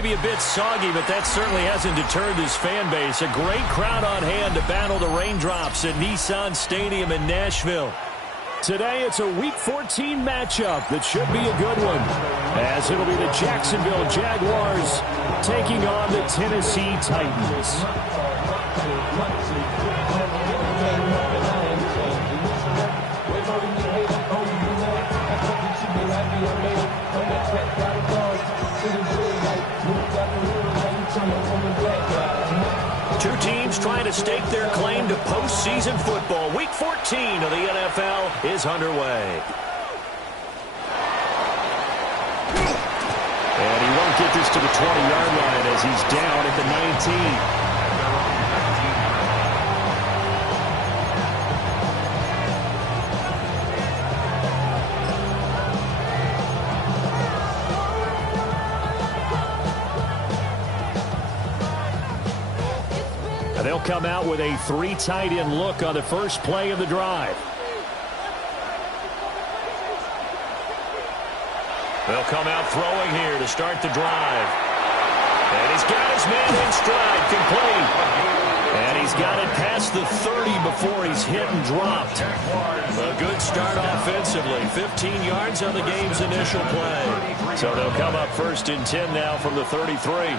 maybe a bit soggy, but that certainly hasn't deterred this fan base. A great crowd on hand to battle the raindrops at Nissan Stadium in Nashville. Today, it's a Week 14 matchup that should be a good one, as it'll be the Jacksonville Jaguars taking on the Tennessee Titans. Two teams trying to stake their claim to postseason football. Week 14 of the NFL is underway. And he won't get this to the 20-yard line as he's down at the 19. They'll come out with a 3 tight end look on the first play of the drive. They'll come out throwing here to start the drive. And he's got his man in stride, complete. And he's got it past the 30 before he's hit and dropped. A good start offensively. 15 yards on the game's initial play. So they'll come up first and 10 now from the 33.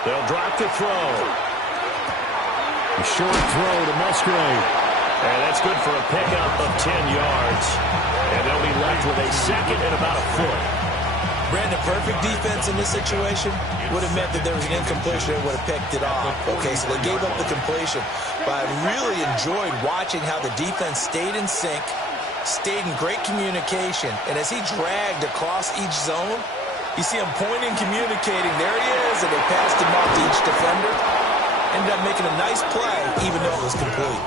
They'll drop the throw. A short throw to Musgrave. And that's good for a pickup of 10 yards. And they'll be left with a second and about a foot. Brandon, perfect defense in this situation would have meant that there was an incompletion and would have picked it off. Okay, so they gave up the completion. But I really enjoyed watching how the defense stayed in sync, stayed in great communication. And as he dragged across each zone, you see him pointing, communicating. There he is, and they passed him off to each defender. Ended up making a nice play, even though it was complete.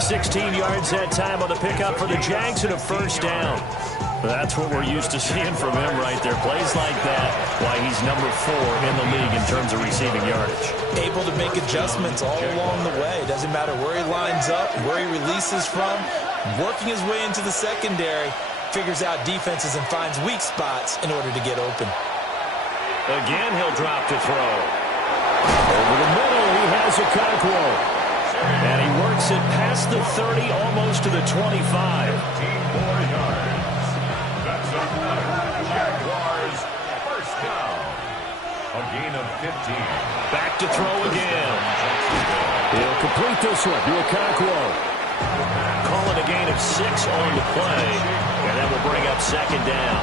16 yards that time on the pickup for the Jags and a first down. That's what we're used to seeing from him right there. Plays like that, why he's number 4 in the league in terms of receiving yardage. Able to make adjustments all along the way. Doesn't matter where he lines up, where he releases from. Working his way into the secondary. Figures out defenses and finds weak spots in order to get open. Again, he'll drop to throw. Over the middle, he has a Okonkwo. And he works it past the 30, almost to the 25. 15 yards. That's a Jaguars first down. A gain of 15. Back to throw again. He'll complete this one to Okonkwo. Calling a gain of 6 on the play. And that will bring up second down.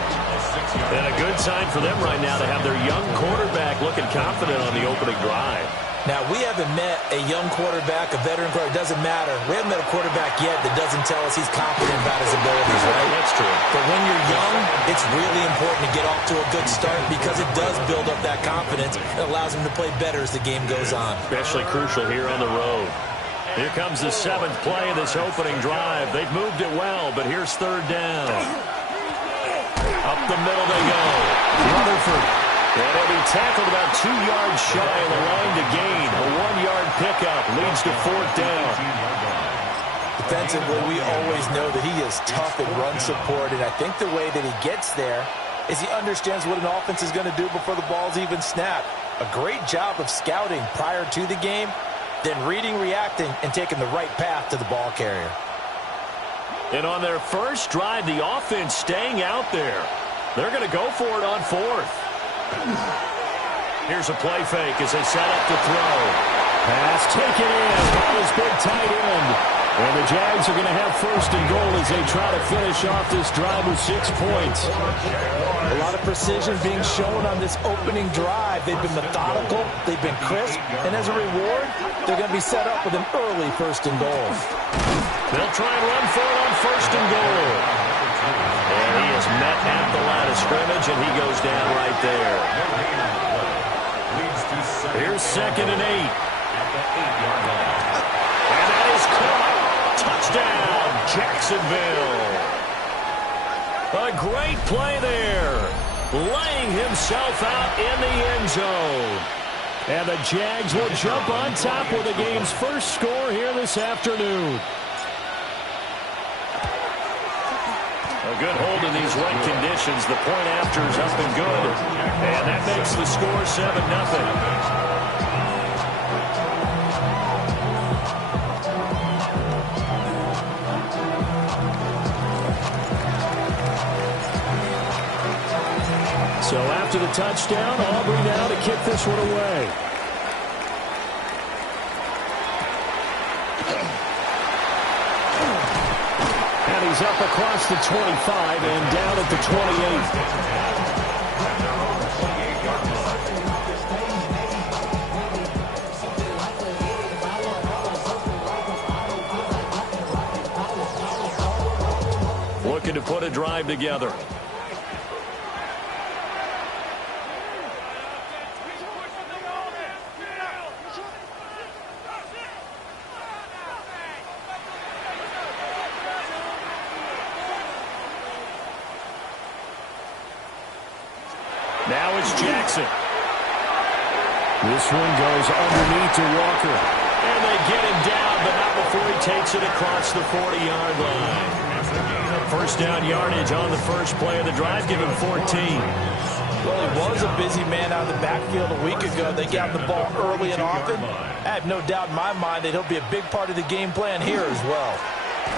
And a good sign for them right now to have their young quarterback looking confident on the opening drive. Now, we haven't met a young quarterback, a veteran quarterback. It doesn't matter. We haven't met a quarterback yet that doesn't tell us he's confident about his abilities, right? That's true. But when you're young, it's really important to get off to a good start because it does build up that confidence. It allows him to play better as the game goes on. Especially crucial here on the road. Here comes the 7th play of this opening drive. They've moved it well, but here's third down. Up the middle they go. Rutherford. And he'll be tackled about 2 yards shy of the line to gain. A 1-yard pickup leads to fourth down. Defensively, we always know that he is tough in run support, and I think the way that he gets there is he understands what an offense is going to do before the ball's even snapped. A great job of scouting prior to the game, then reading, reacting, and taking the right path to the ball carrier. And on their first drive, the offense staying out there. They're going to go for it on 4th. Here's a play fake as they set up to throw. Pass taken in by his big tight end. And the Jags are going to have first and goal as they try to finish off this drive with 6 points. A lot of precision being shown on this opening drive. They've been methodical. They've been crisp. And as a reward, they're going to be set up with an early first and goal. They'll try and run for it on first and goal. And he is met at the line of scrimmage, and he goes down right there. Here's 2nd and 8. And that is caught. Touchdown, Jacksonville. A great play there. Laying himself out in the end zone. And the Jags will jump on top with the game's first score here this afternoon. A good hold in these wet conditions. The point after is up and good. And that makes the score 7-0. So after the touchdown, Aubrey now to kick this one away. And he's up across the 25 and down at the 28. Looking to put a drive together. Now it's Jackson. This one goes underneath to Walker. And they get him down, but not before he takes it across the 40-yard line. First down yardage on the first play of the drive. Give him 14. Well, he was a busy man out of the backfield a week ago. They got the ball early and often. I have no doubt in my mind that he'll be a big part of the game plan here as well.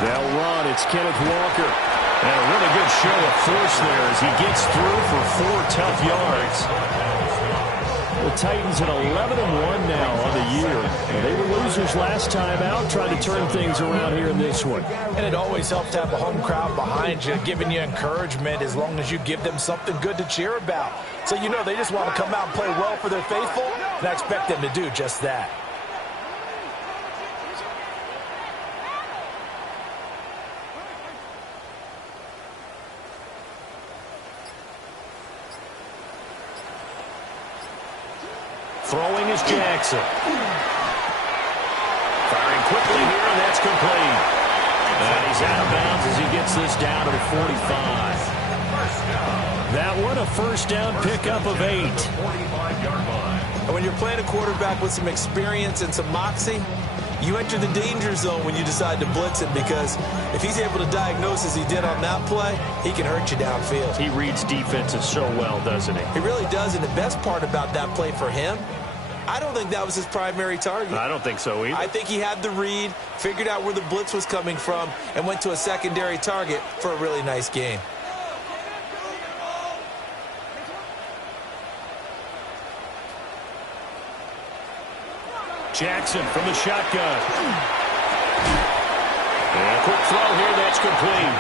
They'll run. It's Kenneth Walker. And a really good show of force there as he gets through for 4 tough yards. The Titans at 11-1 now on the year. They were losers last time out, trying to turn things around here in this one. And it always helps to have a home crowd behind you, giving you encouragement as long as you give them something good to cheer about. So you know they just want to come out and play well for their faithful, and I expect them to do just that. Throwing is Jackson. Firing quickly here, and that's complete. And he's out of bounds as he gets this down to the 45. That one, a first down pickup of 8. And when you're playing a quarterback with some experience and some moxie, you enter the danger zone when you decide to blitz him, because if he's able to diagnose as he did on that play, he can hurt you downfield. He reads defenses so well, doesn't he? He really does, and the best part about that play for him, I don't think that was his primary target. I don't think so either. I think he had the read, figured out where the blitz was coming from, and went to a secondary target for a really nice game. Jackson from the shotgun. And a quick throw here, that's complete.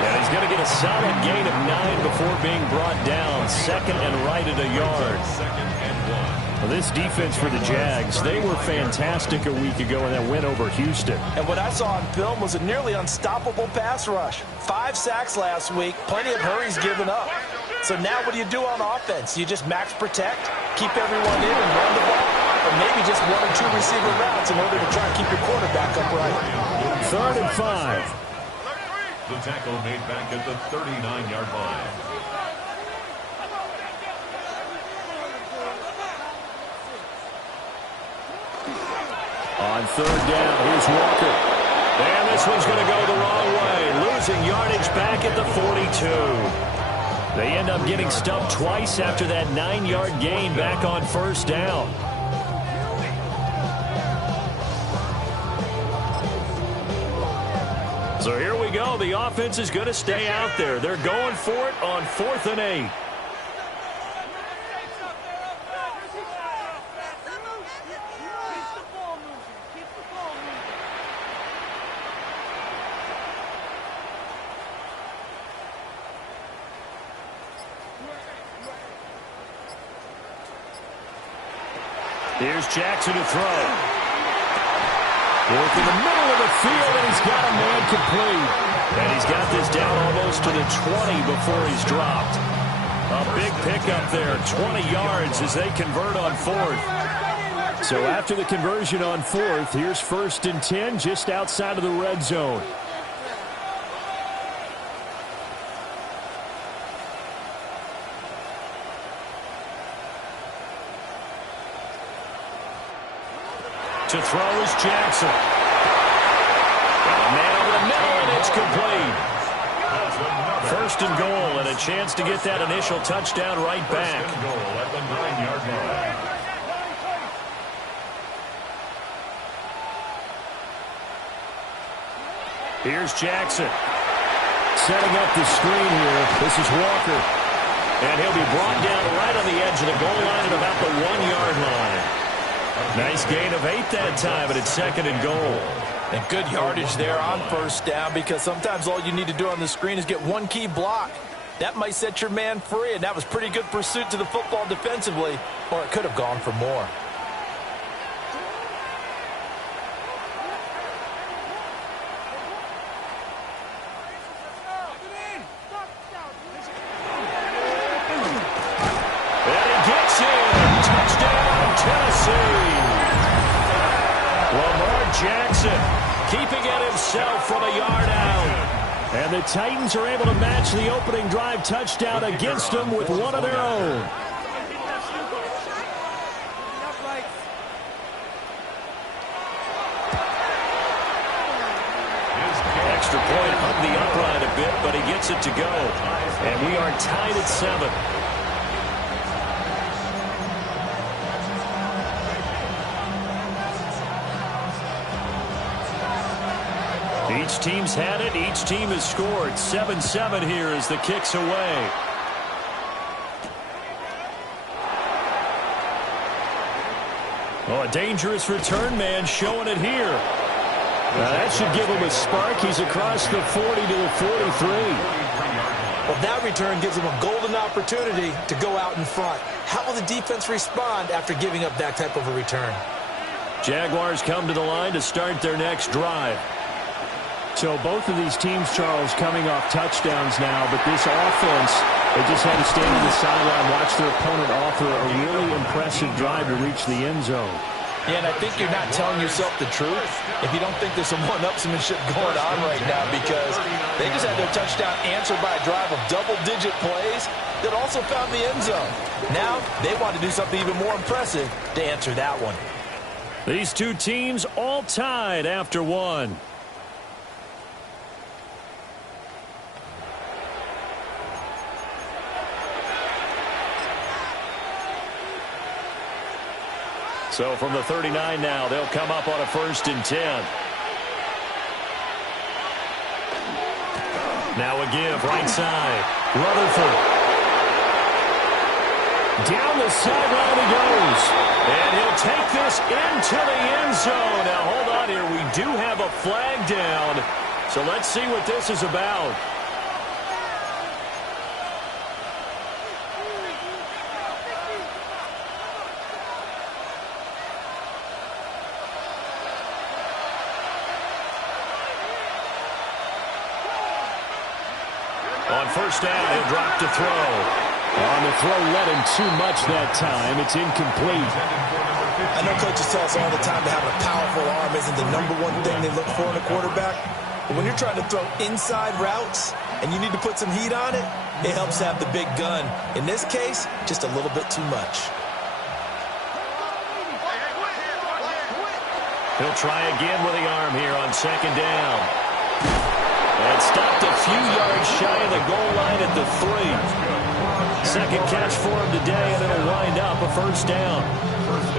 And he's going to get a solid gain of 9 before being brought down. Second and right at a yard. Well, this defense for the Jags, they were fantastic a week ago in that win over Houston. And what I saw on film was a nearly unstoppable pass rush. 5 sacks last week, plenty of hurries given up. So now what do you do on offense? You just max protect, keep everyone in and run the ball, or maybe just 1 or 2 receiver routes in order to try and keep your quarterback upright. 3rd and 5. The tackle made back at the 39-yard line. On 3rd down, here's Walker. And this one's going to go the wrong way. Losing yardage back at the 42. They end up getting stumped twice after that 9-yard gain back on 1st down. So here we go. The offense is going to stay out there. They're going for it on 4th and 8. Here's Jackson to throw. Work in the middle of the field, and he's got a man complete. And he's got this down almost to the 20 before he's dropped. A big pickup there, 20 yards as they convert on 4th. So after the conversion on 4th, here's 1st and 10 just outside of the red zone. To throw is Jackson. And a man over the middle, and it's complete. first and goal and a chance to get that initial touchdown right back. First and goal at the 9-yard line. Here's Jackson. Setting up the screen here. This is Walker. And he'll be brought down right on the edge of the goal line at about the 1-yard line. Nice gain of 8 that time, but it's second and goal. And good yardage there on first down, because sometimes all you need to do on the screen is get one key block. That might set your man free, and that was pretty good pursuit to the football defensively, or it could have gone for more. And he gets in. Touchdown, Tennessee. Lamar Jackson keeping it himself from a yard out. And the Titans are able to match the opening drive touchdown against them with one of their own. Extra point hung the upright a bit, but he gets it to go. And we are tied at 7. Each team's had it. Each team has scored. 7-7 here as the kick's away. Oh, a dangerous return man showing it here. Now that should give him a spark. He's across the 40 to the 43. Well, that return gives him a golden opportunity to go out in front. How will the defense respond after giving up that type of a return? Jaguars come to the line to start their next drive. So both of these teams, Charles, coming off touchdowns now, but this offense, they just had to stand on the sideline, watch their opponent offer a really impressive drive to reach the end zone. Yeah, and I think you're not telling yourself the truth if you don't think there's some one-upsmanship going on right now, because they just had their touchdown answered by a drive of double-digit plays that also found the end zone. Now they want to do something even more impressive to answer that one. These two teams all tied after one. So from the 39 now, they'll come up on a 1st and 10. Now a give, right side. Rutherford. Down the sideline he goes. And he'll take this into the end zone. Now hold on here. We do have a flag down. So let's see what this is about. On first down, he'll drop to throw. On the throw, led him too much that time. It's incomplete. I know coaches tell us all the time that having a powerful arm isn't the #1 thing they look for in a quarterback. But when you're trying to throw inside routes and you need to put some heat on it, it helps to have the big gun. In this case, just a little bit too much. He'll try again with the arm here on second down. And stopped a few yards shy of the goal line at the 3. Second catch for him today, and it'll wind up a first down.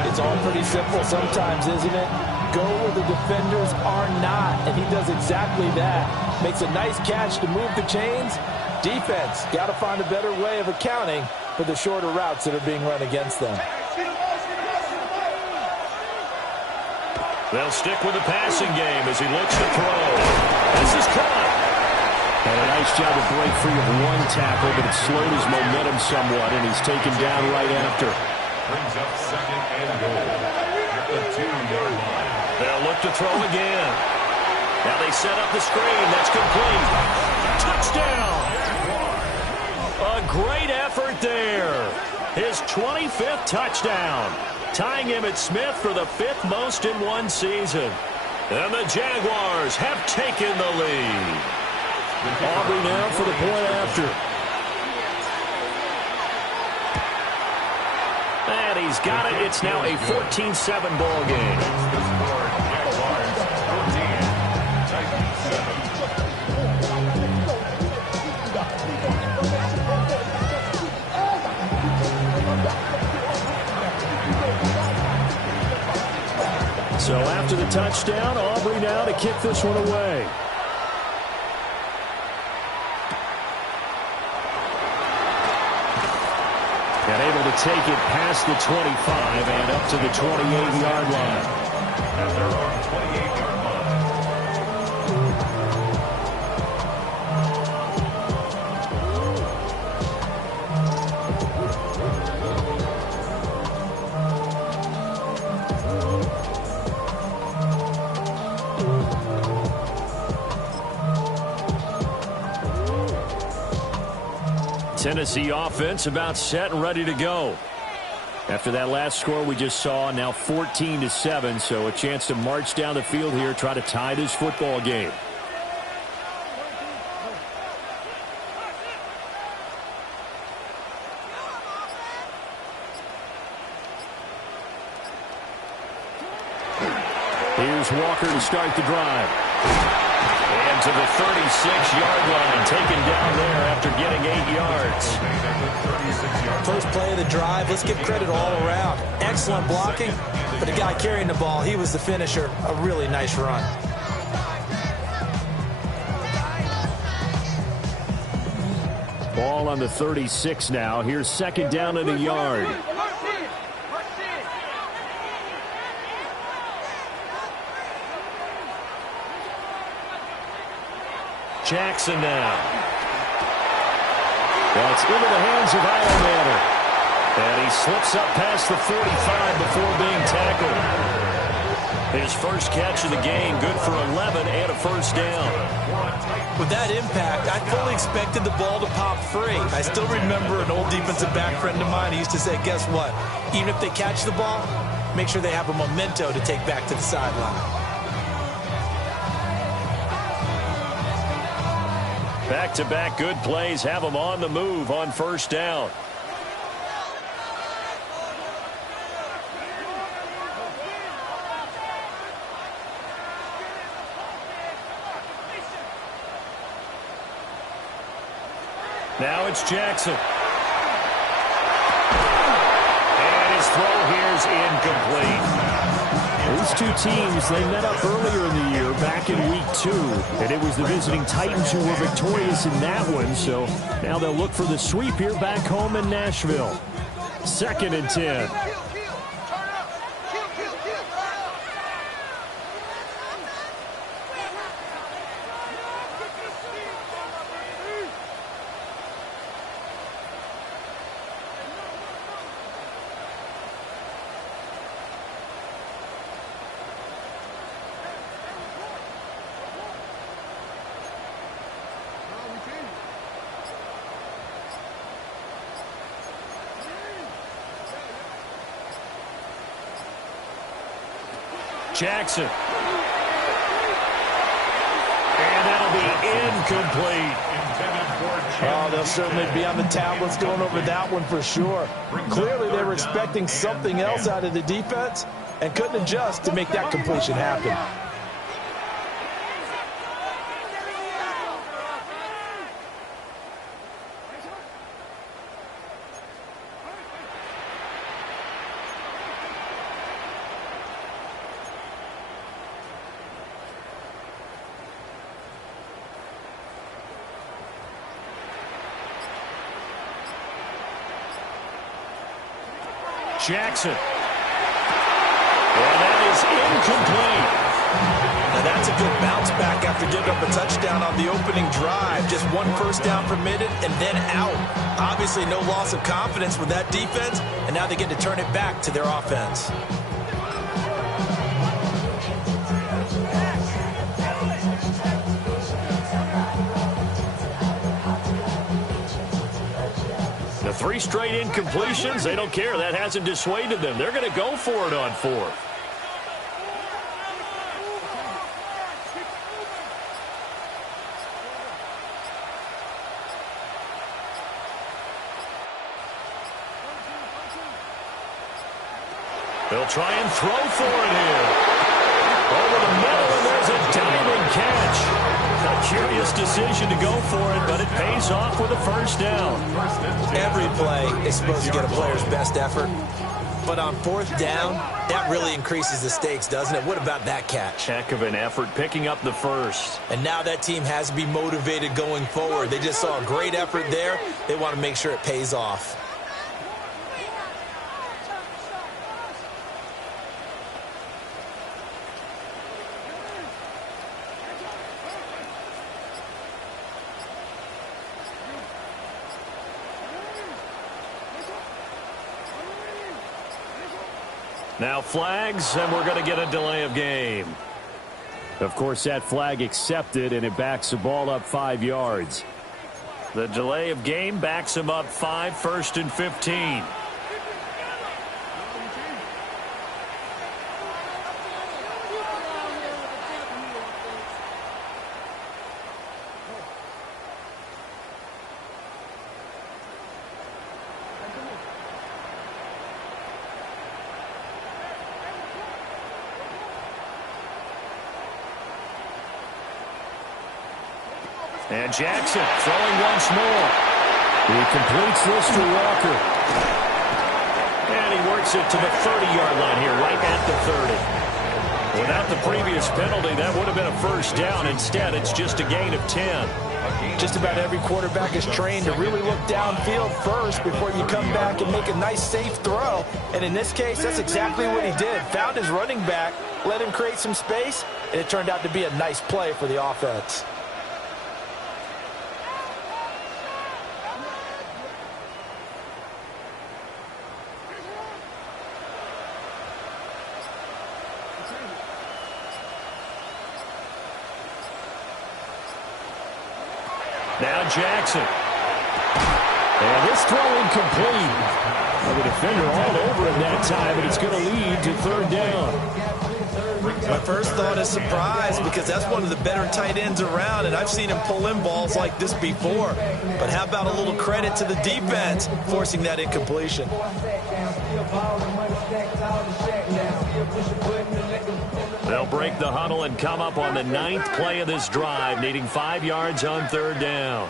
It's all pretty simple sometimes, isn't it? Go where the defenders are not, and he does exactly that. Makes a nice catch to move the chains. Defense, got to find a better way of accounting for the shorter routes that are being run against them. They'll stick with the passing game as he looks to throw. This is caught. And a nice job to break free of one tackle, but it slowed his momentum somewhat, and he's taken down right after. Brings up second and goal at the 2-yard line. They'll look to throw again. Now they set up the screen. That's complete. Touchdown. A great effort there. His 25th touchdown. Tying him at Smith for the 5th most in one season. And the Jaguars have taken the lead. Aubrey now for the point after. And he's got it. It's now a 14-7 ball game. Jaguars 14, Titans 7. So after the touchdown, Aubrey now to kick this one away. And able to take it past the 25 and up to the 28-yard line. At their own 28-yard line. Tennessee offense about set and ready to go. After that last score we just saw, now 14-7, so a chance to march down the field here, try to tie this football game. Here's Walker to start the drive. And to the 36-yard line, taken down there after getting 8 yards. First play of the drive, let's give credit all around. Excellent blocking, but the guy carrying the ball, he was the finisher. A really nice run. Ball on the 36 now. Here's second down and a yard. Jackson now. That's into the hands of Allen. And he slips up past the 45 before being tackled. His first catch of the game, good for 11 and a first down. With that impact, I fully expected the ball to pop free. I still remember an old defensive back friend of mine. He used to say, guess what? Even if they catch the ball, make sure they have a memento to take back to the sideline. Back-to-back good plays have them on the move on first down. Now it's Jackson. And his throw here's incomplete. These two teams, they met up earlier in the year, back in week 2. And it was the visiting Titans who were victorious in that one. So now they'll look for the sweep here back home in Nashville. 2nd and 10. Jackson. And that'll be incomplete. Oh, they'll certainly be on the tablets going over that one for sure. Clearly they were expecting something else out of the defense and couldn't adjust to make that completion happen. Jackson. And that is incomplete. Now that's a good bounce back after giving up a touchdown on the opening drive. Just one first down permitted and then out. Obviously no loss of confidence with that defense, and now they get to turn it back to their offense. The 3 straight incompletions, they don't care. That hasn't dissuaded them. They're going to go for it on 4th. They'll try and throw for it here. Over the middle, and there's a diving catch. A curious decision to go for it, but it pays off with a first down. Every play is supposed to get a player's best effort. But on fourth down, that really increases the stakes, doesn't it? What about that catch? Heck of an effort picking up the first. And now that team has to be motivated going forward. They just saw a great effort there. They want to make sure it pays off. Now flags, and we're going to get a delay of game. Of course, that flag accepted, and it backs the ball up 5 yards. The delay of game backs him up 5, 1st and 15. And Jackson throwing once more. He completes this to Walker. And he works it to the 30-yard line here, right at the 30. Without the previous penalty, that would have been a first down. Instead, it's just a gain of 10. Just about every quarterback is trained to really look downfield first before you come back and make a nice, safe throw. And in this case, that's exactly what he did. Found his running back, let him create some space, and it turned out to be a nice play for the offense. Now Jackson. And this throw incomplete. Well, the defender all over him that time, and it's going to lead to 3rd down. My first thought is surprise, because that's one of the better tight ends around, and I've seen him pull in balls like this before. But how about a little credit to the defense forcing that incompletion? They'll break the huddle and come up on the 9th play of this drive, needing 5 yards on 3rd down.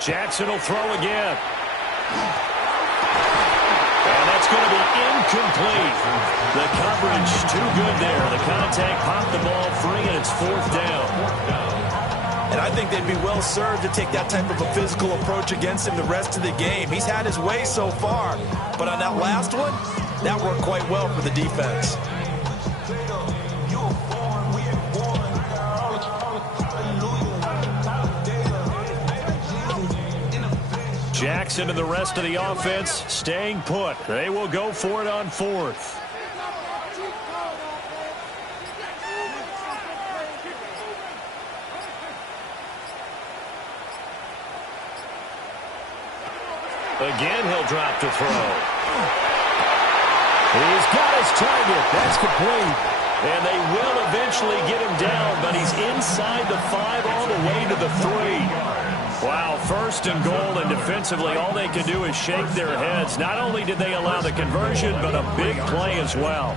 Jackson will throw again. And that's going to be incomplete. The coverage too good there. The contact popped the ball free, and it's 4th down. And I think they'd be well served to take that type of a physical approach against him the rest of the game. He's had his way so far, but on that last one, that worked quite well for the defense. Jackson and the rest of the offense staying put. They will go for it on 4th. Again, he'll drop to throw. He's got his target. That's complete. And they will eventually get him down, but he's inside the 5 all the way to the 3. Wow, 1st and goal, and defensively all they can do is shake their heads. Not only did they allow the conversion, but a big play as well.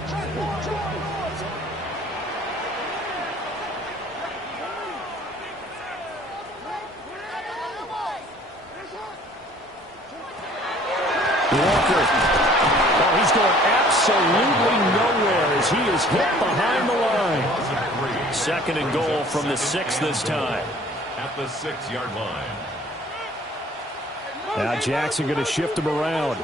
Walker. Oh, he's going absolutely nowhere as he is hit behind the line. 2nd and goal from the 6 this time. At the 6-yard line. Now Jackson going to shift him around.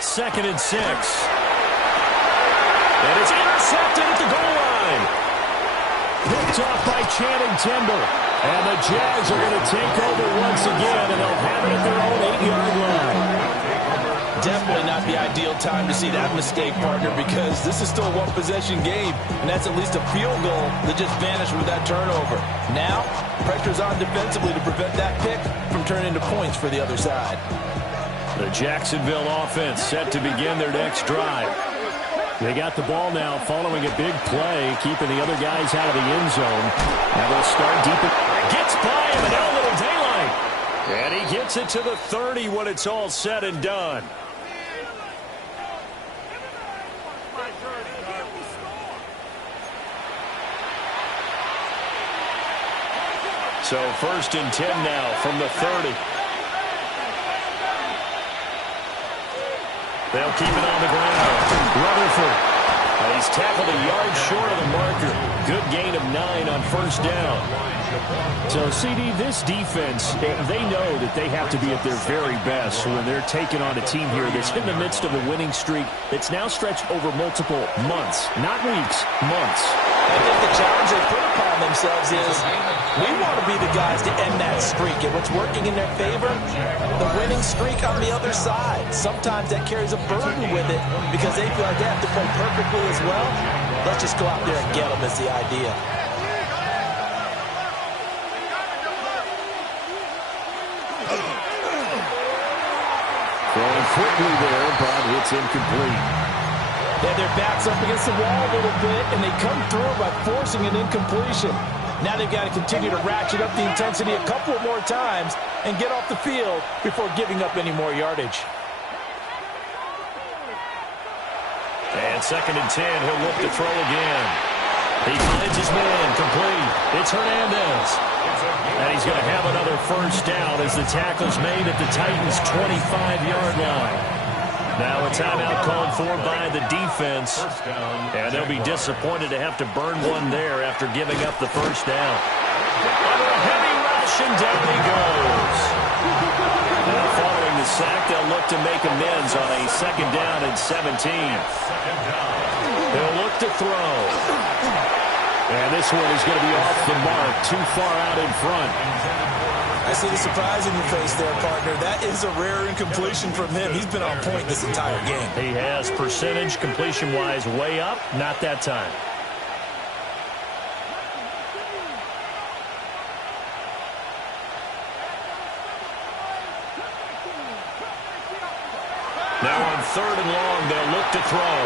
Second and 6. And it's intercepted at the goal line. Picked off by Channing Tindall. And the Jags are going to take over once again, and they'll have it at their own 8-yard line. Definitely not the ideal time to see that mistake, partner, because this is still a one-possession game, and that's at least a field goal that just vanished with that turnover. Now, pressure's on defensively to prevent that pick from turning into points for the other side. The Jacksonville offense set to begin their next drive. They got the ball now following a big play, keeping the other guys out of the end zone. Now they'll start deep. Gets by him, and now a little daylight. And he gets it to the 30 when it's all said and done. So 1st and 10 now from the 30. They'll keep it on the ground. Rutherford. He's tackled a yard short of the marker. Good gain of 9 on 1st down. So, CD, this defense, they know that they have to be at their very best when they're taking on a team here that's in the midst of a winning streak that's now stretched over multiple months, not weeks, months. I think the challenge they put upon themselves is we want to be the guys to end that streak. And what's working in their favor? The winning streak on the other side. Sometimes that carries a burden with it because they feel like they have to play perfectly as well. Let's just go out there and get them is the idea. Throwing quickly there, but it's incomplete. They have their backs up against the wall a little bit, and they come through by forcing an incompletion. Now they've got to continue to ratchet up the intensity a couple of more times and get off the field before giving up any more yardage. And 2nd and 10, he'll look to throw again. He finds his man, complete. It's Hernandez. And he's going to have another 1st down as the tackle's made at the Titans' 25-yard line. Now a timeout called for by the defense. And they'll be disappointed to have to burn one there after giving up the 1st down. Under a heavy rush, and down he goes. Now following the sack, they'll look to make amends on a 2nd down and 17. They'll look to throw. And this one is going to be off the mark, too far out in front. I see the surprise in your face there, partner. That is a rare incompletion from him. He's been on point this entire game. He has percentage completion-wise way up, not that time. Now on 3rd and long, they'll look to throw.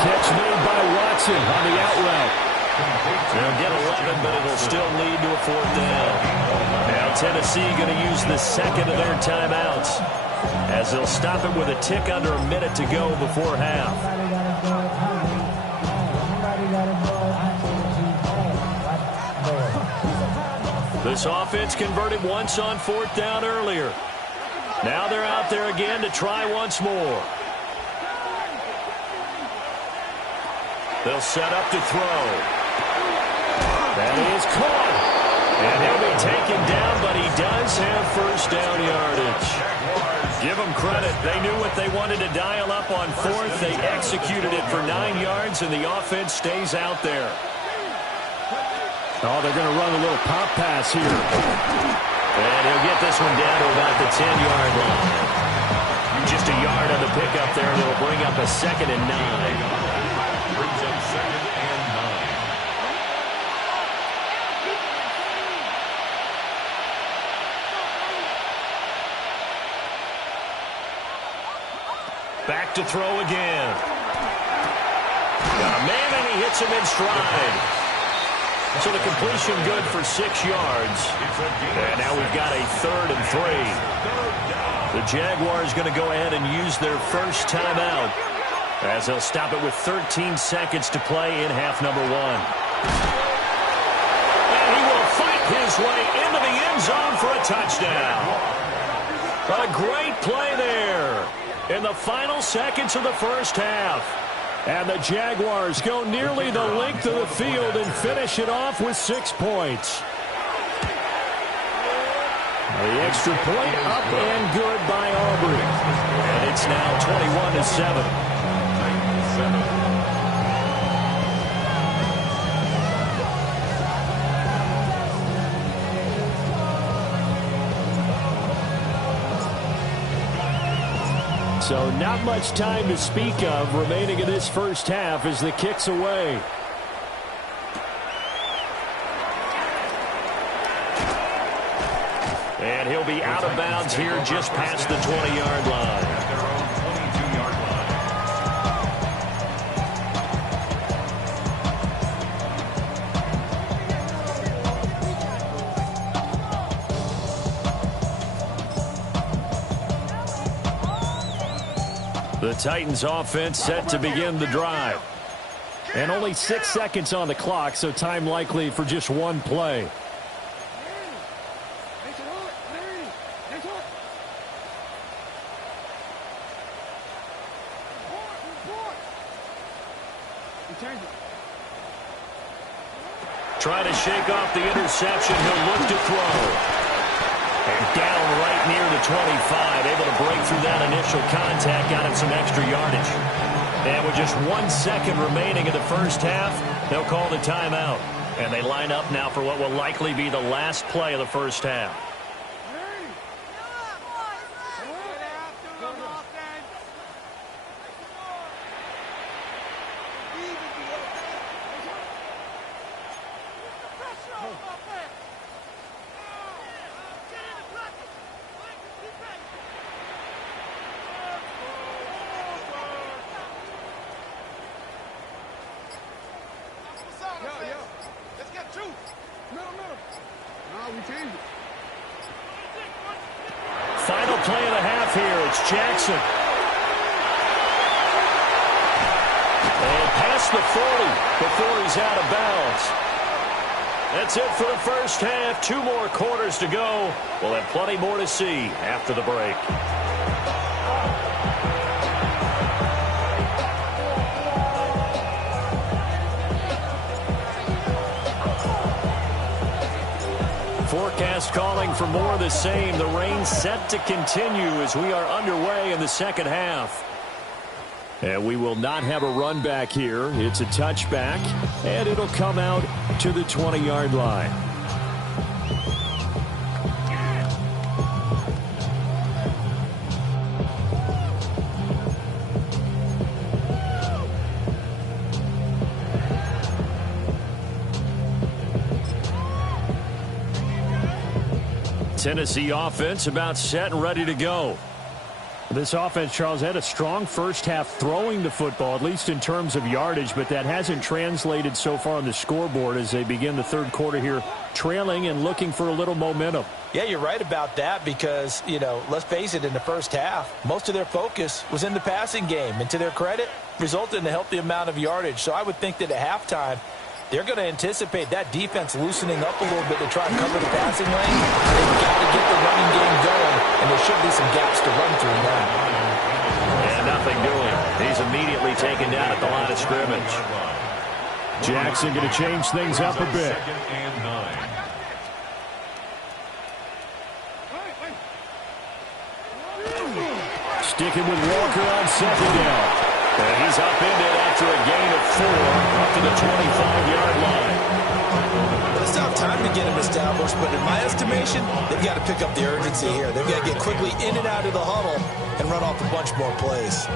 Catch made by Watson on the out route. They'll get 11, but it'll still lead to a 4th down. Now Tennessee going to use the 2nd of their timeouts as they'll stop it with a tick under a minute to go before half. This offense converted once on 4th down earlier. Now they're out there again to try once more. They'll set up to throw. That is caught. And he'll be taken down, but he does have 1st down yardage. Give them credit. They knew what they wanted to dial up on 4th. They executed it for 9 yards, and the offense stays out there. Oh, they're going to run a little pop pass here. And he'll get this one down to about the 10-yard line. Just a yard on the pickup there, and it'll bring up a 2nd and 9. Brings up 2nd and 9. Back to throw again. Got a man, and he hits him in stride. So the completion good for 6 yards. And now we've got a 3rd and 3. The Jaguars going to go ahead and use their 1st timeout as they'll stop it with 13 seconds to play in half number 1. And he will fight his way into the end zone for a touchdown. A great play there in the final seconds of the 1st half. And the Jaguars go nearly the length of the field and finish it off with 6 points. The extra point up and good by Aubrey. And it's now 21-7. So not much time to speak of remaining in this 1st half as the kick's away. And he'll be out of bounds here just past the 20-yard line. The Titans offense set to begin the drive. And only 6 seconds on the clock, so time likely for just one play. Trying to shake off the interception. He'll look to throw. And down right near the 25. Able to break through that initial contact. Got him some extra yardage. And with just 1 second remaining in the first half, they'll call the timeout. And they line up now for what will likely be the last play of the first half. Final play of the half here. It's Jackson. And past the 40 before he's out of bounds. That's it for the first half. 2 more quarters to go. We'll have plenty more to see after the break. Forecast calling for more of the same. The rain set to continue as we are underway in the second half. And we will not have a run back here. It's a touchback, and it'll come out to the 20-yard line. Tennessee offense about set and ready to go. This offense, Charles, had a strong first half throwing the football, at least in terms of yardage, but that hasn't translated so far on the scoreboard as they begin the third quarter here, trailing and looking for a little momentum. Yeah, you're right about that because, you know, let's face it, in the first half, most of their focus was in the passing game. And to their credit, resulted in a healthy amount of yardage. So I would think that at halftime, they're going to anticipate that defense loosening up a little bit to try and cover the passing lane. They've got to get the running game going, and there should be some gaps to run through now. And nothing doing. He's immediately taken down at the line of scrimmage. Jackson going to change things up a bit. Sticking with Walker on second down. And he's upended after a gain of 4 up to the 25-yard line. Well, they still have time to get him established, but in my estimation, they've got to pick up the urgency here. They've got to get quickly in and out of the huddle and run off a bunch more plays.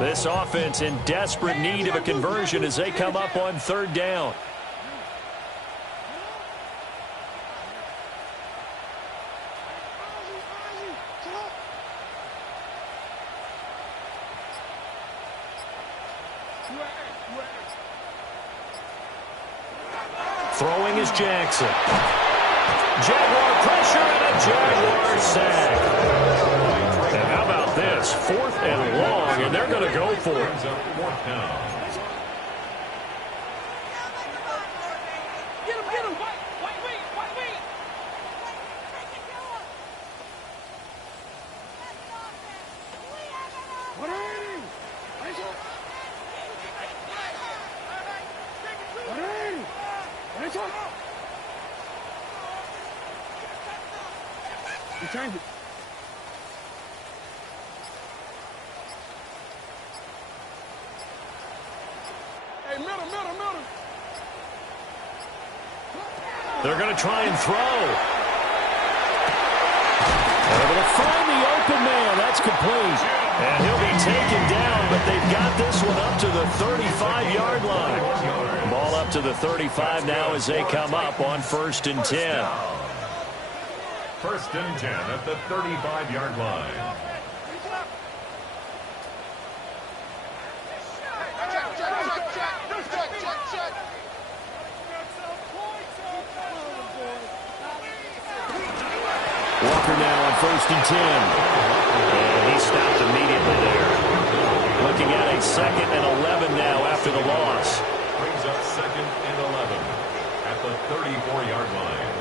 This offense in desperate need of a conversion as they come up on third down. Throwing is Jackson. Jaguar pressure and a Jaguar sack. And how about this? 4th and long, and they're going to go for it. Change it. Hey, middle. They're going to try and throw. Able to find the open man. That's complete. And he'll be taken down, but they've got this one up to the 35-yard line. Ball up to the 35 now as they come up on 1st and 10. 1st and 10 at the 35-yard line. Walker now on 1st and 10. And he stopped immediately there. Looking at a 2nd and 11 now after the loss. Brings up 2nd and 11 at the 34-yard line.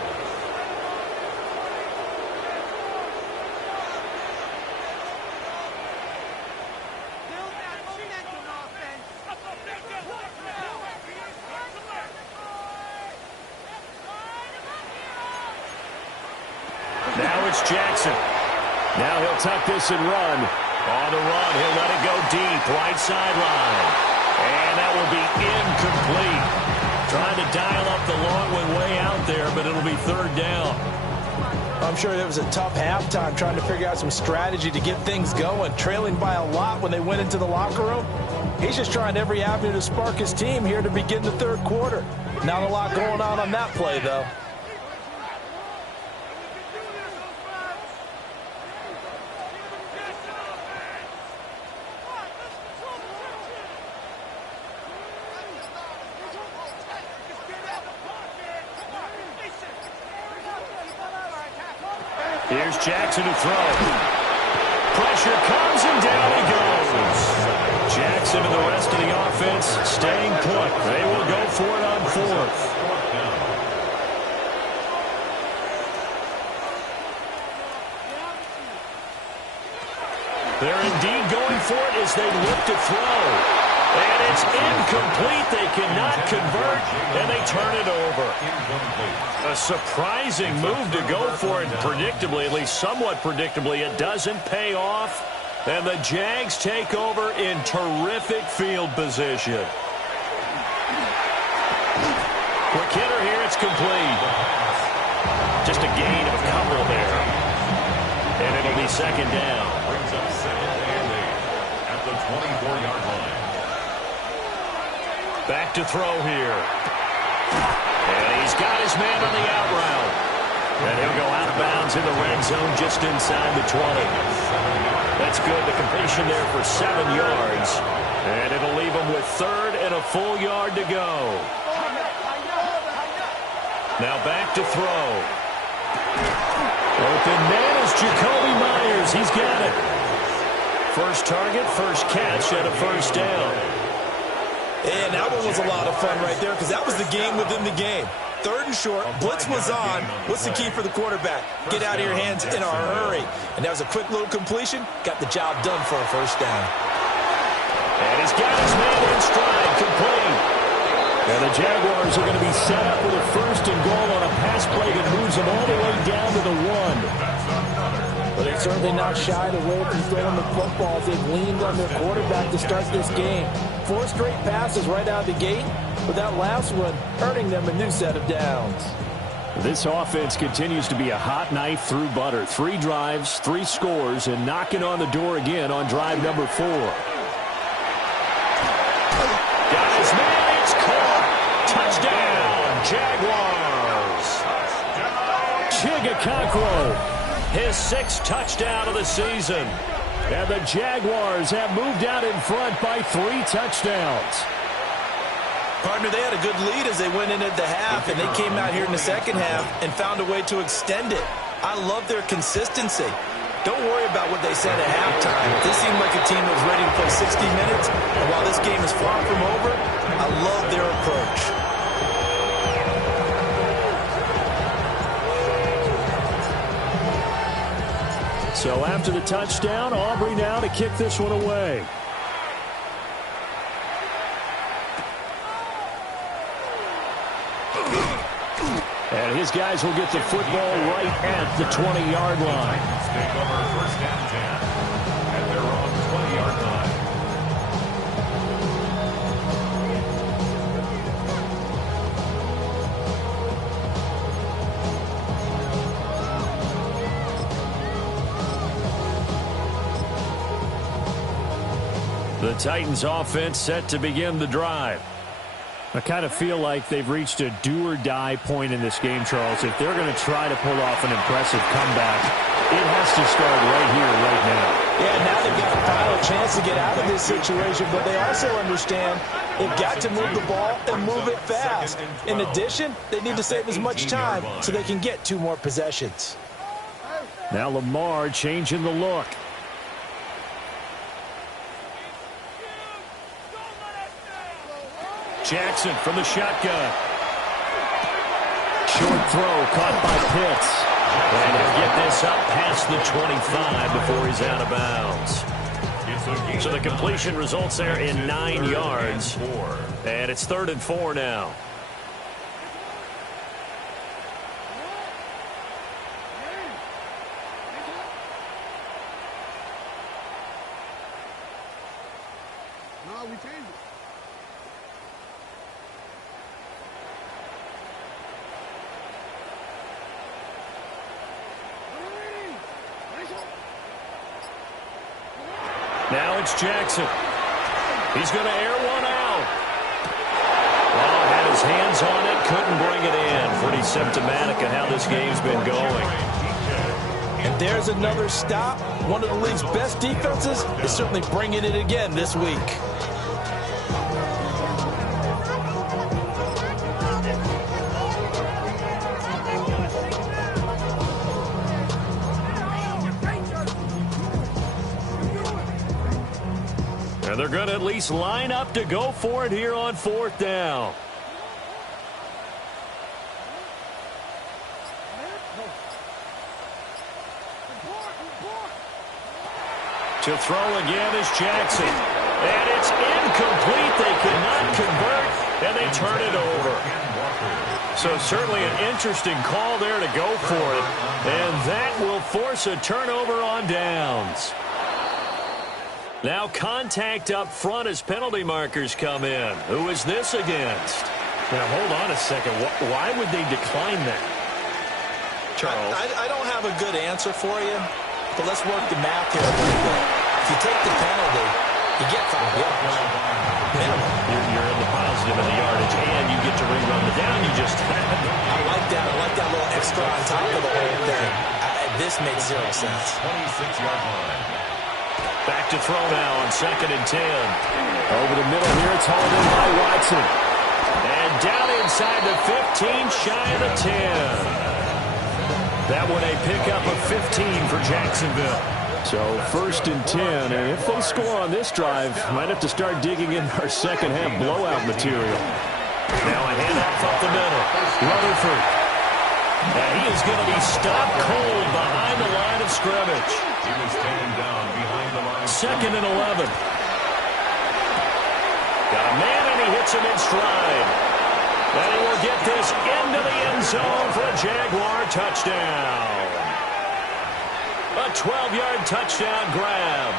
Now it's Jackson. Now he'll tuck this and run. On the run, he'll let it go deep, right sideline. And that will be incomplete. Trying to dial up the long one way out there, but it'll be 3rd down. I'm sure it was a tough halftime trying to figure out some strategy to get things going. Trailing by a lot when they went into the locker room. He's just trying every avenue to spark his team here to begin the 3rd quarter. Not a lot going on that play, though. Here's Jackson to throw. Pressure comes and down he goes. Jackson and the rest of the offense staying put. They will go for it on 4th. They're indeed going for it as they look to throw. And it's incomplete. They cannot convert, and they turn it over. A surprising move to go for it predictably, at least somewhat predictably. It doesn't pay off, and the Jags take over in terrific field position. Quick hitter here, it's complete. Just a gain of a couple there. And it'll be 2nd down. Brings up 2nd and 8 at the 24-yard line. Back to throw here. And he's got his man on the out route. And he'll go out of bounds in the red zone just inside the 20. That's good. The completion there for 7 yards. And it'll leave him with 3rd and a full yard to go. Now back to throw. Open man is Jacoby Myers. He's got it. First target, first catch, and a 1st down. And that one was a lot of fun right there because that was the game within the game. 3rd and short, blitz was on. What's the key for the quarterback? Get out of your hands in a hurry. And that was a quick little completion. Got the job done for a 1st down. And he's got his man in stride, complete. And the Jaguars are going to be set up with a 1st and goal on a pass play that moves them all the way down to the 1. But they're certainly not shied away from throwing the football. They've leaned on their quarterback to start this game. 4 straight passes right out of the gate, with that last one earning them a new set of downs. This offense continues to be a hot knife through butter. 3 drives, 3 scores, and knocking on the door again on drive number 4. Got his man, it's caught. Touchdown, Jaguars. Chigakakro. His 6th touchdown of the season. And the Jaguars have moved out in front by 3 touchdowns. Partner, they had a good lead as they went into the half, and they came out here in the 2nd half and found a way to extend it. I love their consistency. Don't worry about what they said at halftime. This seemed like a team that was ready to play 60 minutes, and while this game is far from over, I love their approach. So after the touchdown, Aubrey now to kick this one away. And his guys will get the football right at the 20-yard line. Take over 1st and 10 at their own 20-yard line. The Titans offense set to begin the drive. I kind of feel like they've reached a do-or-die point in this game, Charles. If they're going to try to pull off an impressive comeback, it has to start right here, right now. Yeah, now they've got a final chance to get out of this situation, but they also understand they've got to move the ball and move it fast. In addition, they need to save as much time so they can get 2 more possessions. Now Lamar changing the look. Jackson from the shotgun. Short throw caught by Pitts. And he'll get this up past the 25 before he's out of bounds. So the completion results there in 9 yards. And it's 3rd and 4 now. No, we changed it. Now it's Jackson. He's going to air one out. Oh, had his hands on it, couldn't bring it in. Pretty symptomatic of how this game's been going. And there's another stop. One of the league's best defenses is certainly bringing it again this week. And they're going to at least line up to go for it here on 4th down. To throw again is Jackson. And it's incomplete. They cannot convert, and they turn it over. So certainly an interesting call there to go for it. And that will force a turnover on downs. Now contact up front as penalty markers come in. Who is this against? Now, hold on a second. Why would they decline that? Charles? I don't have a good answer for you, but let's work the math here a little bit. If you take the penalty, you get 5 yards. Minimum. You're in the positive in the yardage, and you get to rerun the down you just had. I like that. I like that little extra on top of the whole thing. This makes 0 sense. 26-yard line. Back to throw now on 2nd and 10. Over the middle here, it's hauled in by Watson. And down inside the 15, shy of the 10. That one a pickup of 15 for Jacksonville. So 1st and 10, and if they score on this drive, might have to start digging in our second half blowout material. Now a handoff up the middle. Rutherford. And he is going to be stopped cold behind the line of scrimmage. He was taken down behind the line. 2nd and 11. Got a man, and he hits him in stride. And he will get this into the end zone for a Jaguar touchdown. A 12-yard touchdown grab.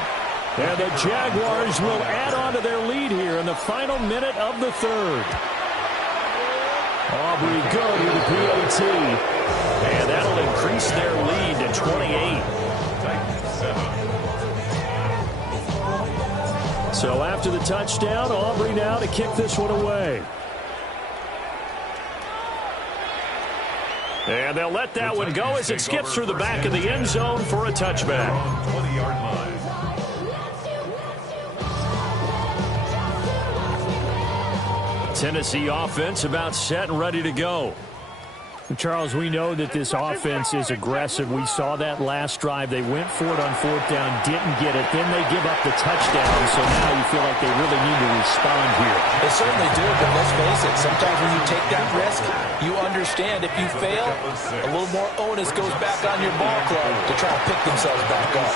And the Jaguars will add on to their lead here in the final minute of the 3rd. Aubrey good with the PAT. And that'll increase their lead to 28. So after the touchdown, Aubrey now to kick this one away. And they'll let that one go as it skips through the back of the end zone for a touchback. 20-yard line. Tennessee offense about set and ready to go. Charles, we know that this offense is aggressive. We saw that last drive. They went for it on 4th down, didn't get it. Then they give up the touchdown, so now you feel like they really need to respond here. They certainly do, but let's face it, sometimes when you take that risk, you understand if you fail, a little more onus goes back on your ball club to try to pick themselves back up.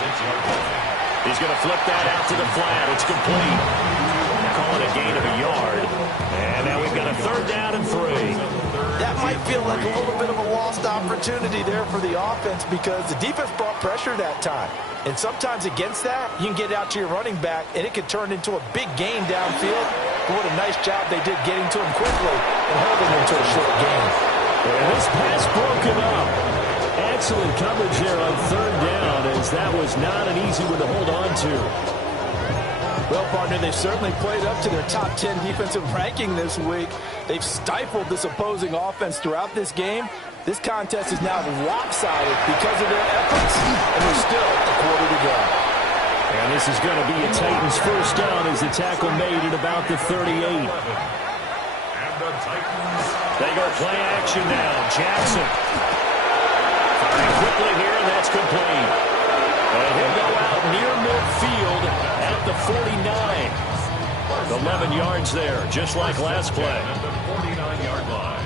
He's going to flip that out to the flat. It's complete. Calling a gain of a yard. And now we've got a 3rd down and 3. That might feel like a little bit of a lost opportunity there for the offense because the defense brought pressure that time. And sometimes against that, you can get out to your running back, and it could turn into a big gain downfield. But what a nice job they did getting to him quickly and holding him to a short gain. And this pass broken up. Excellent coverage there on 3rd down, as that was not an easy one to hold on to. Well, partner, they've certainly played up to their top 10 defensive ranking this week. They've stifled this opposing offense throughout this game. This contest is now lopsided because of their efforts, and there's still a quarter to go. And this is going to be a Titans 1st down as the tackle made at about the 38. And the Titans. They go play action now. Jackson. Firing quickly here, and that's complete. 11 yards there, just like last play. At the 49-yard line.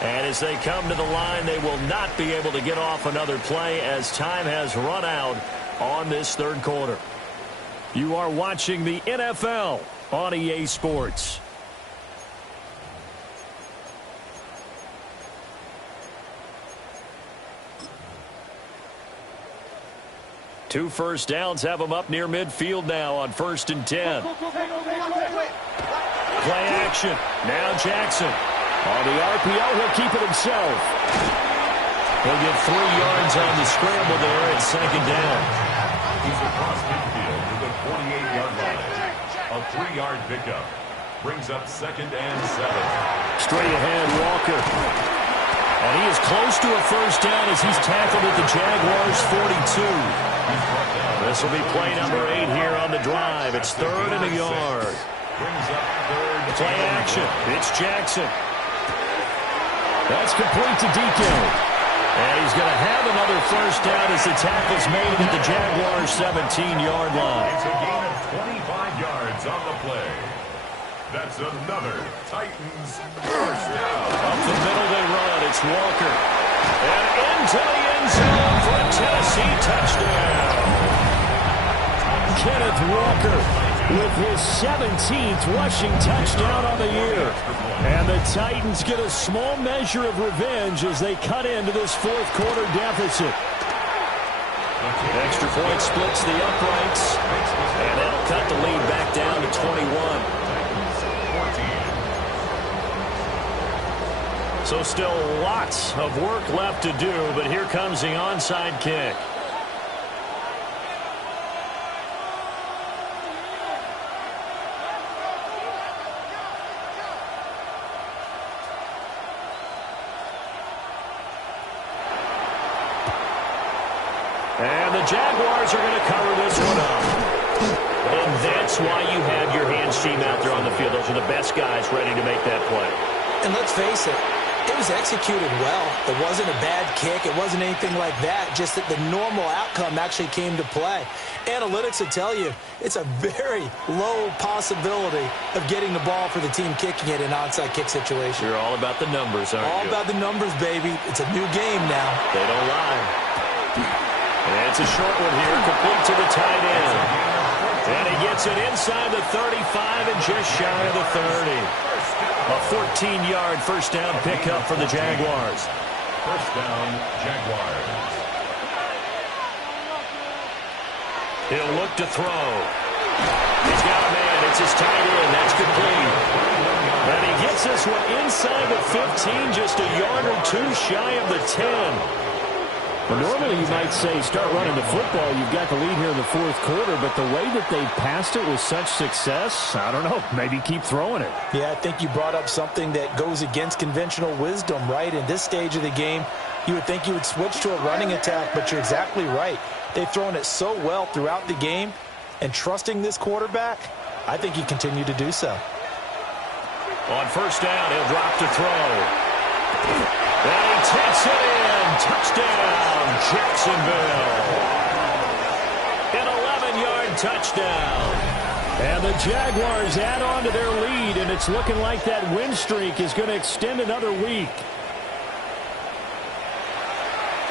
And as they come to the line, they will not be able to get off another play as time has run out on this third quarter. You are watching the NFL on EA Sports. Two first downs have them up near midfield now on 1st and 10. Play action. Now Jackson. On the RPO, he'll keep it himself. He'll get 3 yards on the scramble there at 2nd down. He's across midfield to the 48-yard line. A 3-yard pickup brings up 2nd and 7. Straight ahead, Walker. And he is close to a first down as he's tackled at the Jaguars' 42. This will be play number 8 here on the drive. It's 3rd and a yard. Brings up 3rd. Play action. It's Jackson. That's complete to DK. And he's going to have another first down as the tackle's made at the Jaguars' 17-yard line. It's a gain of 25 yards on the play. That's another Titans first down. Up the middle they run. It's Walker. And into the end zone for a Tennessee touchdown. Kenneth Walker with his 17th rushing touchdown on the year. And the Titans get a small measure of revenge as they cut into this fourth quarter deficit. Extra point splits the uprights. And that'll cut the lead back down to 21. So still lots of work left to do, but here comes the onside kick. And the Jaguars are going to cover this one up. And that's why you have your hands team out there on the field. Those are the best guys ready to make that play. And let's face it, it was executed well. It wasn't a bad kick. It wasn't anything like that. Just that the normal outcome actually came to play. Analytics will tell you it's a very low possibility of getting the ball for the team kicking it in an onside kick situation. You're all about the numbers, aren't you? All about the numbers, baby. It's a new game now. They don't lie. And it's a short one here, complete to the tight end. And he gets it inside the 35 and just shy of the 30. A 14-yard first down pickup for the Jaguars. First down, Jaguars. He'll look to throw. He's got a man. It's his tight end. That's complete. And he gets this one inside the 15, just a yard or two shy of the 10. Well, normally you might say start running the football. You've got the lead here in the fourth quarter, but the way that they passed it with such success, I don't know, maybe keep throwing it. Yeah, I think you brought up something that goes against conventional wisdom, right? In this stage of the game, you would think you would switch to a running attack, but you're exactly right. They've thrown it so well throughout the game, and trusting this quarterback, I think you continue to do so. On first down, he'll drop to throw. And he takes it in. Touchdown, Jacksonville. An 11-yard touchdown. And the Jaguars add on to their lead, and it's looking like that win streak is going to extend another week.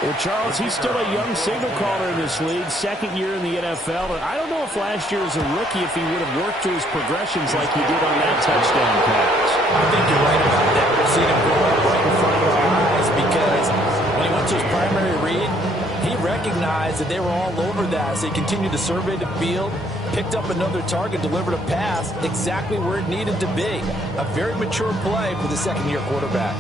Well, Charles, he's still a young signal caller in this league, second year in the NFL. And I don't know if last year as a rookie, if he would have worked through his progressions like he did on that touchdown pass. I think you're right about that. We're seeing him grow up right in front of our eyes because when he went to his primary read, he recognized that they were all over that. So he continued to survey the field, picked up another target, delivered a pass exactly where it needed to be. A very mature play for the second-year quarterback.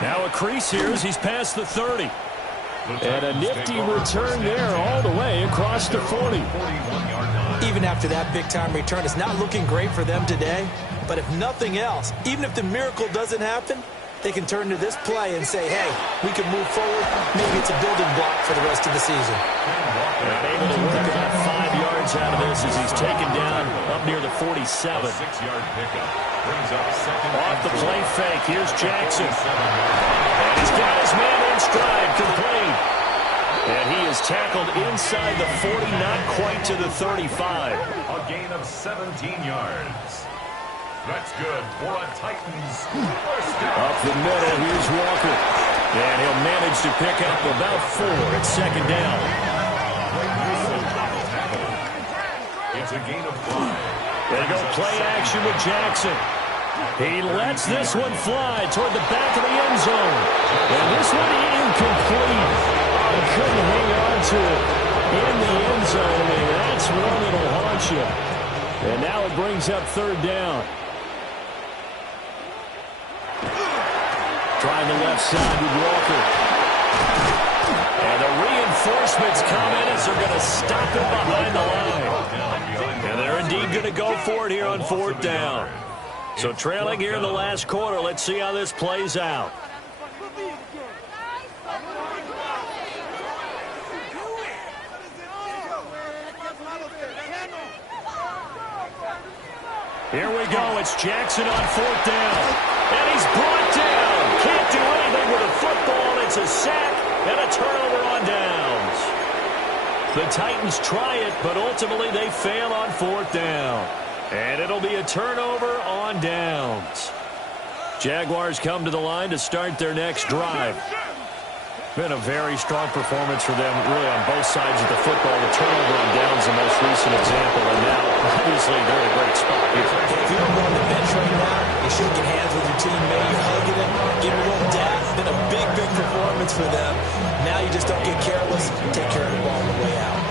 Now a crease here as he's past the 30. And a nifty return there all the way across the 40. Even after that big-time return, it's not looking great for them today. But if nothing else, even if the miracle doesn't happen, they can turn to this play and say, hey, we can move forward. Maybe it's a building block for the rest of the season. Not able to work about 5 yards out of this as he's taken down up near the 47. 6-yard pickup brings up second. Off the play fake, here's Jackson. And he's got his man in stride, complete. And he is tackled inside the 40, not quite to the 35. A gain of 17 yards. That's good for a Titans first down. Up the middle, here's Walker. And he'll manage to pick up about 4 at second down. It's a gain of 5. They go play action with Jackson. He lets this one fly toward the back of the end zone. And this one incomplete. He couldn't hang on to it in the end zone, and that's one that'll haunt you. And now it brings up third down. Trying the left side with Walker. And the reinforcements come in as they're going to stop him behind the line. And they're indeed going to go for it here on fourth down. So trailing here in the last quarter. Let's see how this plays out. Here we go. It's Jackson on fourth down. And he's brought down. Can't do anything with a football. It's a sack and a turnover on downs. The Titans try it, but ultimately they fail on fourth down. And it'll be a turnover on downs. Jaguars come to the line to start their next drive. Been a very strong performance for them, really, on both sides of the football. The turnover on downs, the most recent example, and now, obviously, they're in a great spot. If you're on the bench right now, you're shaking hands with your teammate, you're hugging him, giving a little dab. It's been a big, big performance for them. Now you just don't get careless. Take care of the ball on the way out.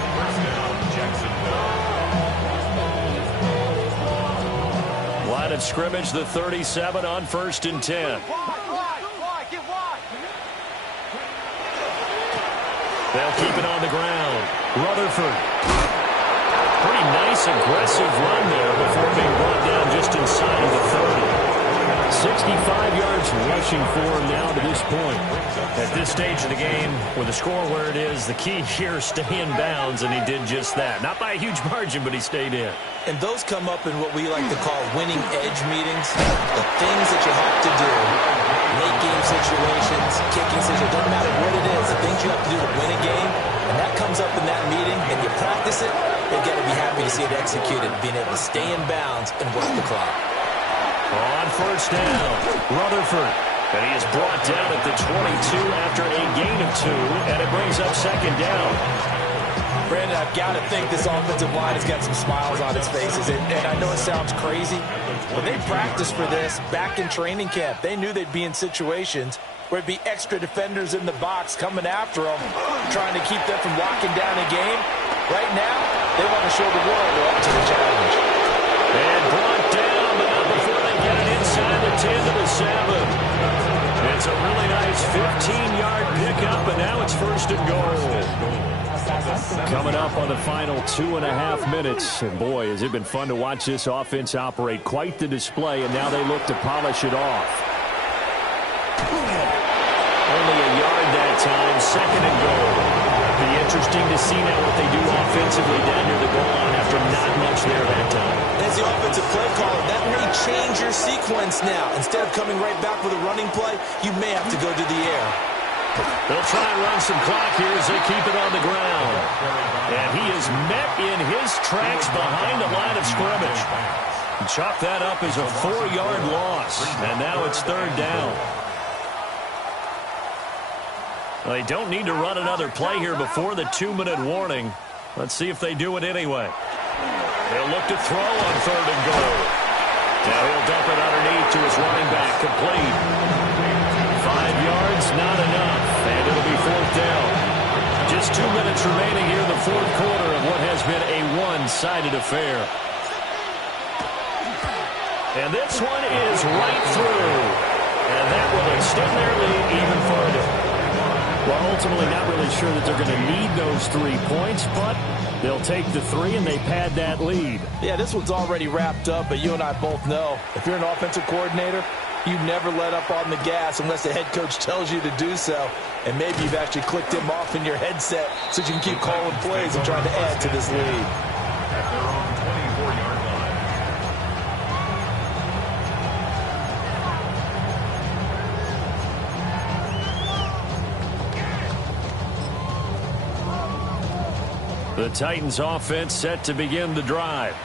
Line of scrimmage, the 37 on 1st and 10. They'll keep it on the ground. Rutherford. Pretty nice, aggressive run there before being brought down just inside of the 30. 65 yards rushing for him now to this point. At this stage of the game, with the score where it is, the key here is stay in bounds, and he did just that. Not by a huge margin, but he stayed in. And those come up in what we like to call winning edge meetings. The things that you have to do, late game situations, kicking situations, doesn't matter what it is, the things you have to do to win a game, and that comes up in that meeting, and you practice it, you've got to be happy to see it executed, being able to stay in bounds and work the clock. On first down, Rutherford. And he is brought down at the 22 after a gain of 2, and it brings up second down. Brandon, I've got to think this offensive line has got some smiles on its faces. And I know it sounds crazy, but they practiced for this back in training camp. They knew they'd be in situations where it'd be extra defenders in the box coming after them, trying to keep them from locking down a game. Right now, they want to show the world they're up to the challenge. And brought down, but not before they get it inside the 10 to the 7. It's a really nice 15-yard pickup, and now it's 1st and goal. Coming up on the final 2.5 minutes. And boy, has it been fun to watch this offense operate. Quite the display, and now they look to polish it off. Only a yard that time, 2nd and goal. Be interesting to see now what they do offensively down near the goal line after not much there that time. As the offensive play caller, that may change your sequence now. Instead of coming right back with a running play, you may have to go to the air. They'll try and run some clock here as they keep it on the ground. And he is met in his tracks behind the line of scrimmage. Chalk that up as a 4-yard loss. And now it's 3rd down. Well, they don't need to run another play here before the 2-minute warning. Let's see if they do it anyway. They'll look to throw on 3rd and goal. Now he'll dump it underneath to his running back, complete. 5 yards, not enough, and it'll be 4th down. Just 2 minutes remaining here in the 4th quarter of what has been a one-sided affair. And this one is right through. And that will extend their lead even further. Well, ultimately not really sure that they're going to need those 3 points, but they'll take the 3 and they pad that lead. Yeah, this one's already wrapped up, but you and I both know if you're an offensive coordinator, you never let up on the gas unless the head coach tells you to do so. And maybe you've actually clicked him off in your headset so you can keep calling plays and trying to add to this lead. at their own 24-yard line. The Titans offense set to begin the drive.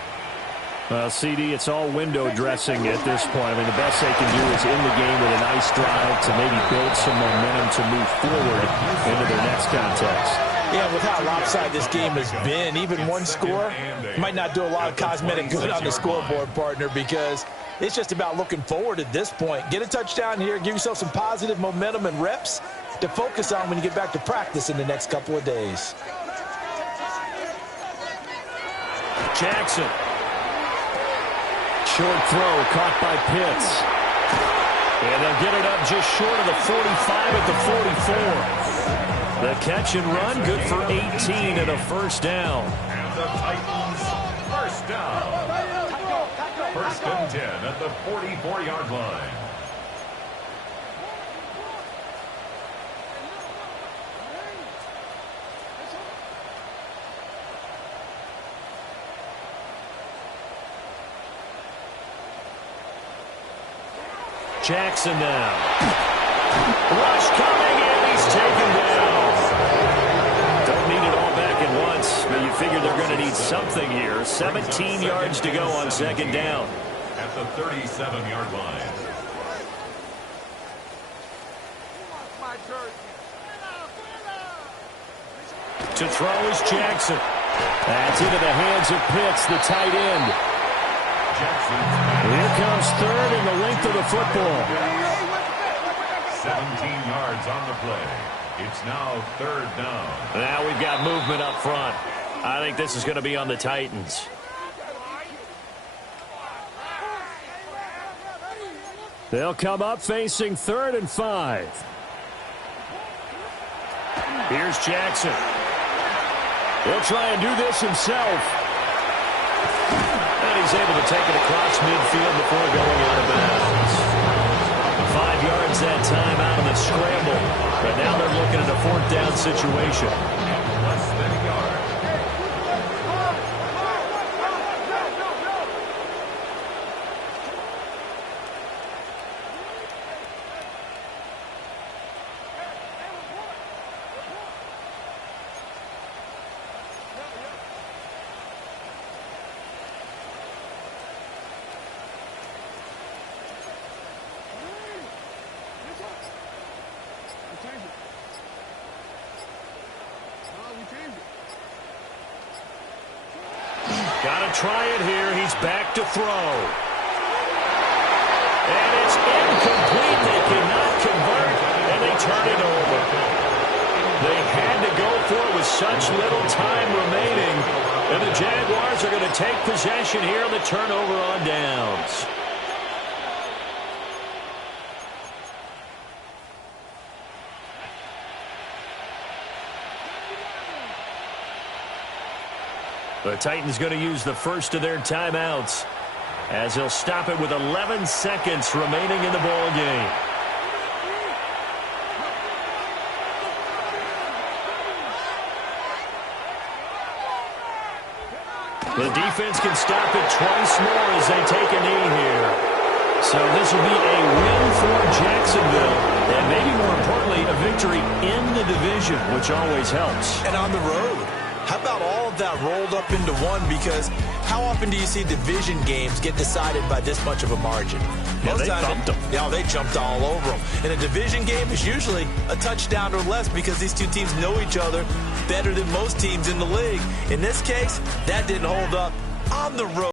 Well, CD, it's all window dressing at this point. I mean, the best they can do is in the game with a nice drive to maybe build some momentum to move forward into their next contest. Yeah, with how lopsided this game has been, even one score might not do a lot of cosmetic good on the scoreboard, partner, because it's just about looking forward at this point. Get a touchdown here, give yourself some positive momentum and reps to focus on when you get back to practice in the next couple of days. Jackson. Short throw caught by Pitts. And they'll get it up just short of the 45 at the 44. The catch and run, good for 18 and a first down. And the Titans first down. First and 10 at the 44-yard line. Jackson now. Rush coming, and he's taken down. Don't need it all back at once, but you figure they're going to need something here. 17 yards to go on second down. At the 37-yard line. To throw is Jackson. That's into the hands of Pitts, the tight end. Here comes third in the length of the football. 17 yards on the play. It's now third down. Now we've got movement up front. I think this is going to be on the Titans. They'll come up facing 3rd and 5. Here's Jackson. He'll try and do this himself. And he's able to take it across midfield before going out of bounds. 5 yards that time out of the scramble. But now they're looking at a 4th down situation. Less than a yard. Got to try it here. He's back to throw. And it's incomplete. They cannot convert, and they turn it over. They had to go for it with such little time remaining. And the Jaguars are going to take possession here on the turnover on downs. The Titans going to use the first of their timeouts as they'll stop it with 11 seconds remaining in the ball game. The defense can stop it twice more as they take a knee here. So this will be a win for Jacksonville, and maybe more importantly, a victory in the division, which always helps. And on the road. How about all of that rolled up into one? Because how often do you see division games get decided by this much of a margin? Yeah, they thumped them. Yeah, they jumped all over them. And a division game is usually a touchdown or less because these two teams know each other better than most teams in the league. In this case, that didn't hold up on the road.